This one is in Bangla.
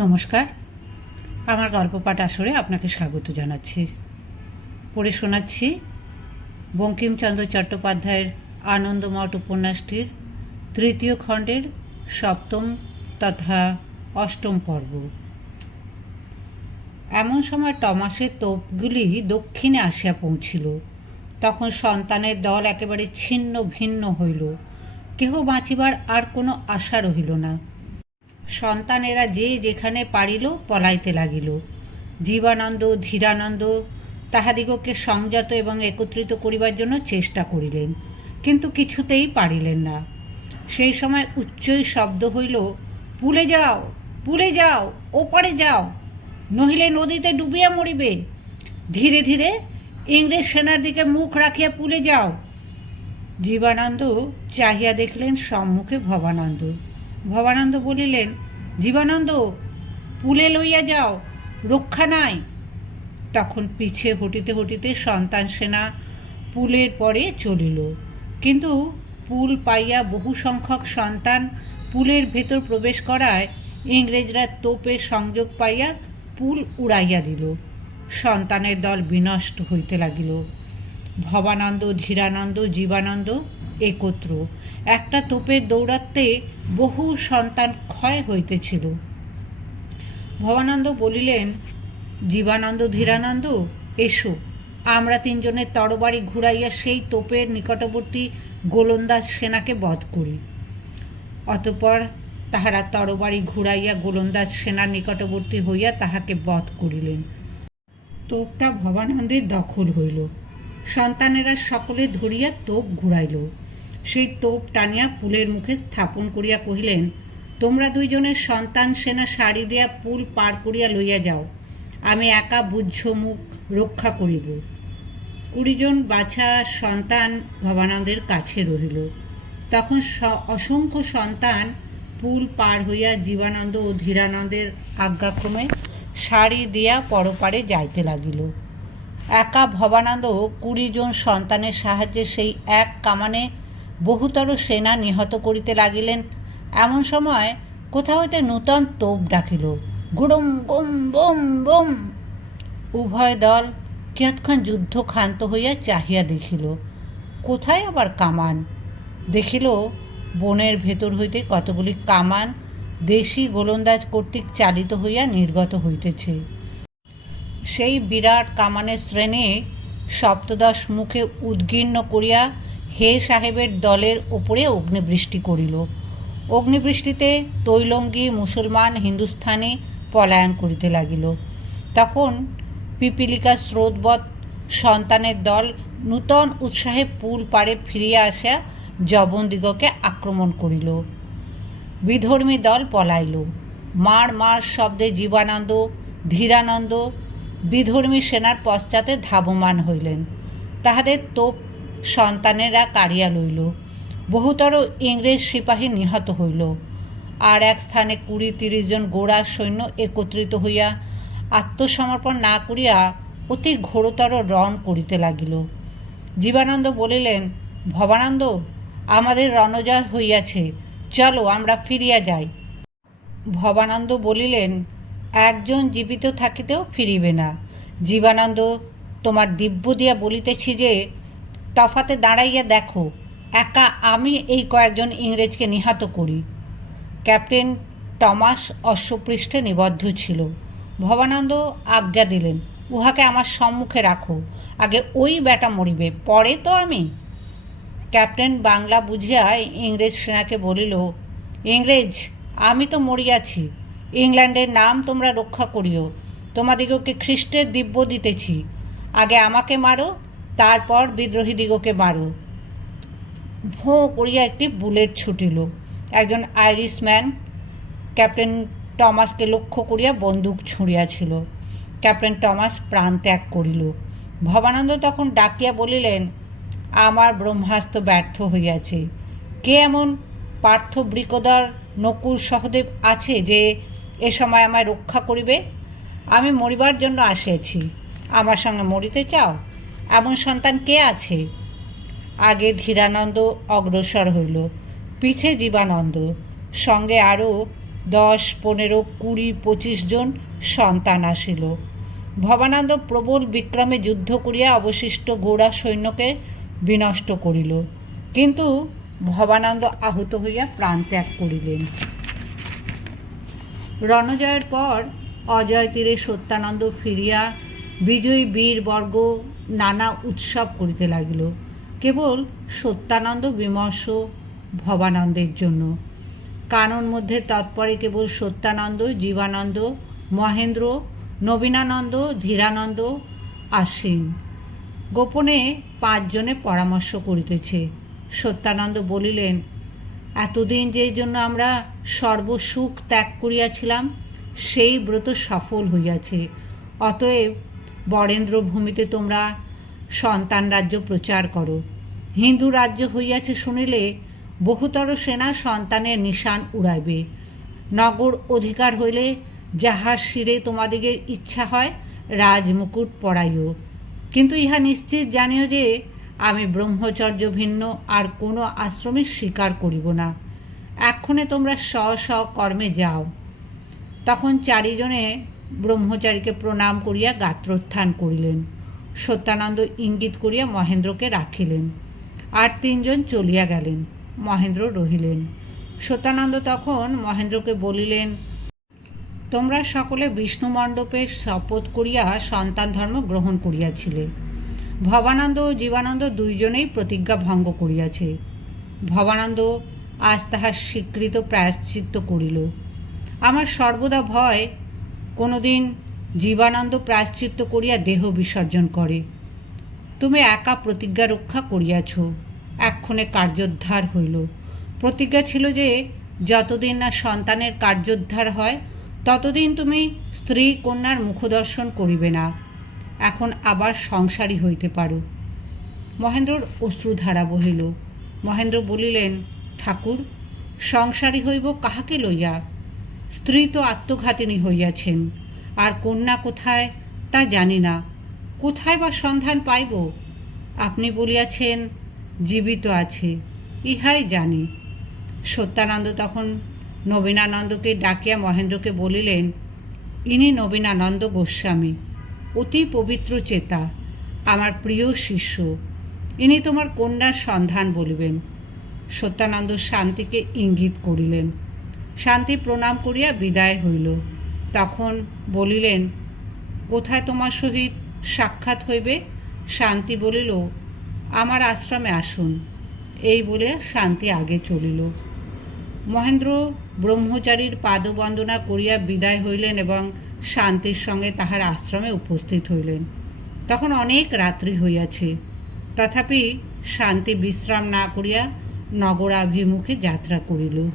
নমস্কার। আমার গল্প পাঠ আসরে আপনাকে স্বাগত জানাচ্ছি। পড়ে শোনাচ্ছি বঙ্কিমচন্দ্র চট্টোপাধ্যায়ের আনন্দমঠ উপন্যাসটির তৃতীয় খণ্ডের সপ্তম তথা অষ্টম পর্ব। এমন সময় টমাসের তোপগুলি দক্ষিণে আসিয়া পৌঁছিল। তখন সন্তানের দল একেবারে ছিন্ন ভিন্ন হইল। কেহ বাঁচিবার আর কোনো আশা রহিল না। সন্তানেরা যে যেখানে পারিল পলাইতে লাগিল। জীবানন্দ, ধীরানন্দ তাহাদিগকে সংযত এবং একত্রিত করিবার জন্য চেষ্টা করিলেন, কিন্তু কিছুতেই পারিলেন না। সেই সময় উচ্চই শব্দ হইল, পুলে যাও পুলে যাও, ওপারে যাও, নহিলে নদীতে ডুবিয়া মরিবে। ধীরে ধীরে ইংরেজ সেনার দিকে মুখ রাখিয়া পুলে যাও। জীবানন্দ চাহিয়া দেখলেন সম্মুখে ভবানন্দ। ভবানন্দ বলিলেন, জীবানন্দ, পুলে লইয়া যাও, রক্ষা নাই। তখন পিছে হটিতে হটিতে সন্তান সেনা পুলের পরে চলিল। কিন্তু পুল পাইয়া বহু সংখ্যক সন্তান পুলের ভেতর প্রবেশ করায় ইংরেজরা তোপে সংযোগ পাইয়া পুল উড়াইয়া দিল। সন্তানের দল বিনষ্ট হইতে লাগিল। ভবানন্দ, ধীরানন্দ, জীবানন্দ একত্র। একটা তোপের দৌড়াতে বহু সন্তান ক্ষয় হইতেছিল। ভবানন্দ বলিলেন, জীবানন্দ, ধীরানন্দ, এসো। আমরা তিনজনের তরবারি ঘুরাইয়া সেই তোপের নিকটবর্তী গোলন্দাজ সেনাকে বধ করি। অতপর তাহারা তরবারি ঘুরাইয়া গোলন্দাজ সেনার নিকটবর্তী হইয়া তাহাকে বধ করিলেন। তোপটা ভবানন্দের দখল হইল। সন্তানেরা সকলে ধরিয়া তোপ ঘুরাইল। সেই তোপ টানিয়া পুলের মুখে স্থাপন করিয়া কহিলেন, তোমরা দুইজনের সন্তান সেনা সারি দিয়া পুল পার করিয়া লইয়া যাও। আমি একা বুঝ মুখ রক্ষা করিব। কুড়িজন বাছা সন্তান ভবানন্দের কাছে রহিল। তখন অসংখ্য সন্তান পুল পার হইয়া জীবানন্দ ও ধীরানন্দের আজ্ঞাক্রমে সারি দিয়া পরপারে যাইতে লাগিল। একা ভবানন্দ কুড়ি জন সন্তানের সাহায্যে সেই এক কামানে বহুতর সেনা নিহত করিতে লাগিলেন। এমন সময় কোথা হইতে নূতন তোপ ডাকিল। গুড়ুম, গুম, বুম বুম। উভয় দল কিয়ৎক্ষণ যুদ্ধ ক্ষান্ত হইয়া চাহিয়া দেখিল, কোথায় আবার কামান? দেখিল, বনের ভেতর হইতে কতগুলি কামান দেশি গোলন্দাজ কর্তৃক চালিত হইয়া নির্গত হইতেছে। সেই বিরাট কামানের শ্রেণি সপ্তদশ মুখে উদ্গীর্ণ করিয়া হে সাহেবের দলের ওপরে অগ্নিবৃষ্টি করিল। অগ্নিবৃষ্টিতে তৈলঙ্গি মুসলমান হিন্দুস্থানি পলায়ন করিতে লাগিল। তখন পিপিলিকা স্রোতবৎ সন্তানের দল নূতন উৎসাহে পুল পাড়ে ফিরিয়া আসিয়া জবনদিগকে আক্রমণ করিল। বিধর্মী দল পলাইল। মার মার শব্দে জীবানন্দ, ধীরানন্দ বিধর্মী সেনার পশ্চাতে ধাবমান হইলেন। তাহাদের তোপ সন্তানেরা কাড়িয়া লইল। বহুতর ইংরেজ সিপাহী নিহত হইল। আর এক স্থানে কুড়ি তিরিশ জন গোড়া সৈন্য একত্রিত হইয়া আত্মসমর্পণ না করিয়া অতি ঘোরতর রণ করিতে লাগিল। জীবানন্দ বলিলেন, ভবানন্দ, আমাদের রণজয় হইয়াছে। চলো আমরা ফিরিয়া যাই। ভবানন্দ বলিলেন একজন জীবিত থাকিতেও ফিরিবে না। জীবানন্দ তোমার দিব্য দিয়া বলিতেছি যে, তফাতে দাঁড়াইয়া দেখো, একা আমি এই কয়েকজন ইংরেজকে নিহত করি। ক্যাপ্টেন টমাস অশ্বপৃষ্ঠে নিবদ্ধ ছিল। ভবানন্দ আজ্ঞা দিলেন, উহাকে আমার সম্মুখে রাখো, আগে ওই বেটা মরিবে, পরে তো আমি। ক্যাপ্টেন বাংলা বুঝিয়া ইংরেজ সেনাকে বলিল, ইংরেজ, আমি তো মরিয়াছি ইংল্যান্ডের নাম তোমরা রক্ষা করিও। তোমাদিগকে খ্রিস্টের দিব্য দিতেছি। আগে আমাকে মারো, তারপর বিদ্রোহীদিগকে মারো। ভোঁ করিয়া একটি বুলেট ছুটিল। একজন আইরিশম্যান, ক্যাপ্টেন টমাসকে লক্ষ্য করিয়া বন্দুক ছুঁড়িয়াছিল। ক্যাপ্টেন টমাস প্রাণ ত্যাগ করিল। ভবানন্দ তখন ডাকিয়া বলিলেন, আমার ব্রহ্মাস্ত্র ব্যর্থ হইয়াছে। কে এমন পার্থ বৃকদর নকুল সহদেব আছে যে এ সময় আমায় রক্ষা করিবে। আমি মরিবার জন্য আসিয়াছি। আমার সঙ্গে মরিতে চাও? এমন সন্তান কে আছে? আগে ধীরানন্দ অগ্রসর হইল, পিছে জীবানন্দ, সঙ্গে আরও দশ, পনেরো, কুড়ি, পঁচিশ জন সন্তান আসিল। ভবানন্দ প্রবল বিক্রমে যুদ্ধ করিয়া অবশিষ্ট গোড়া সৈন্যকে বিনষ্ট করিল। কিন্তু ভবানন্দ আহত হইয়া প্রাণ ত্যাগ করিলেন। রণজয়ের পর অজয় তীরে সত্যানন্দ ফিরিয়া বিজয়ী বীরবর্গ নানা উৎসব করিতে লাগিল। কেবল সত্যানন্দ বিমর্ষ ভবানন্দের জন্য। কানন মধ্যে তৎপরে কেবল সত্যানন্দ, জীবানন্দ, মহেন্দ্র, নবীনানন্দ, ধীরানন্দ, আশ্বিন। গোপনে পাঁচজনে পরামর্শ করিতেছে। সত্যানন্দ বলিলেন এতদিন যেই জন্য আমরা সর্বসুখ ত্যাগ করিয়াছিলাম, সেই ব্রত সফল হইয়াছে। অতএব বরেন্দ্র ভূমিতে তোমরা সন্তান রাজ্য প্রচার করো। হিন্দু রাজ্য হইয়াছে শুনিলে বহুতর সেনা সন্তানের নিশান উড়াইবে। নগর অধিকার হইলে যাহার শিরে তোমাদিগের ইচ্ছা হয় রাজমুকুট পরাইও। কিন্তু ইহা নিশ্চিত জানিও যে আমি ব্রহ্মচর্য ভিন্ন, আর কোনো আশ্রমে স্বীকার করিব না। এক্ষণে তোমরা স্ব স্ব কর্মে যাও। তখন চারিজনে ব্রহ্মচারীকে প্রণাম করিয়া গাত্রোত্থান করিলেন। সত্যানন্দ ইঙ্গিত করিয়া মহেন্দ্রকে রাখিলেন, আর তিনজন চলিয়া গেলেন। মহেন্দ্র রহিলেন। সত্যানন্দ তখন মহেন্দ্রকে বলিলেন, তোমরা সকলে বিষ্ণু মণ্ডপে শপথ করিয়া সন্তান ধর্ম গ্রহণ করিয়াছিলে। ভবানন্দ ও জীবানন্দ দুইজনেই প্রতিজ্ঞা ভঙ্গ করিয়াছে। ভবানন্দ আজ তাহার স্বীকৃত প্রায়শ্চিত্ত করিল। আমার সর্বদা ভয়, কোনোদিন জীবানন্দ প্রায়শ্চিত্ত করিয়া দেহ বিসর্জন করে। তুমি একা প্রতিজ্ঞা রক্ষা করিয়াছ, এক্ষণে কার্যোদ্ধার হইল। প্রতিজ্ঞা ছিল যে, যতদিন না সন্তানের কার্যোদ্ধার হয়, ততদিন তুমি স্ত্রী কন্যার মুখদর্শন করিবে না। এখন আবার সংসারী হইতে পারো। মহেন্দ্রর অশ্রুধারা বহিল। মহেন্দ্র বলিলেন, ঠাকুর, সংসারী হইব কাহাকে লইয়া? স্ত্রী তো আত্মঘাতিনী হইয়াছেন। আর কন্যা কোথায় তা জানি না। কোথায় বা সন্ধান পাইব? আপনি বলিয়াছেন, জীবিত আছে, ইহাই জানি। সত্যানন্দ তখন নবীনানন্দকে ডাকিয়া মহেন্দ্রকে বলিলেন, ইনি নবীনানন্দ গোস্বামী। অতি পবিত্র চেতা, আমার প্রিয় শিষ্য। ইনি তোমার কন্যার সন্ধান বলিবেন। সত্যানন্দ শান্তিকে ইঙ্গিত করিলেন। শান্তি প্রণাম করিয়া বিদায় হইল। তখন বলিলেন, কোথায় তোমার সহিত সাক্ষাৎ হইবে? শান্তি বলিল, আমার আশ্রমে আসুন। এই বলে শান্তি আগে চলিল। মহেন্দ্র ব্রহ্মচারীর পাদবন্দনা করিয়া বিদায় হইলেন এবং শান্তির সঙ্গে তাহার আশ্রমে উপস্থিত হইলেন। তখন অনেক রাত্রি হইয়াছে। তথাপি শান্তি বিশ্রাম না করিয়া নগরাভিমুখে যাত্রা করিল।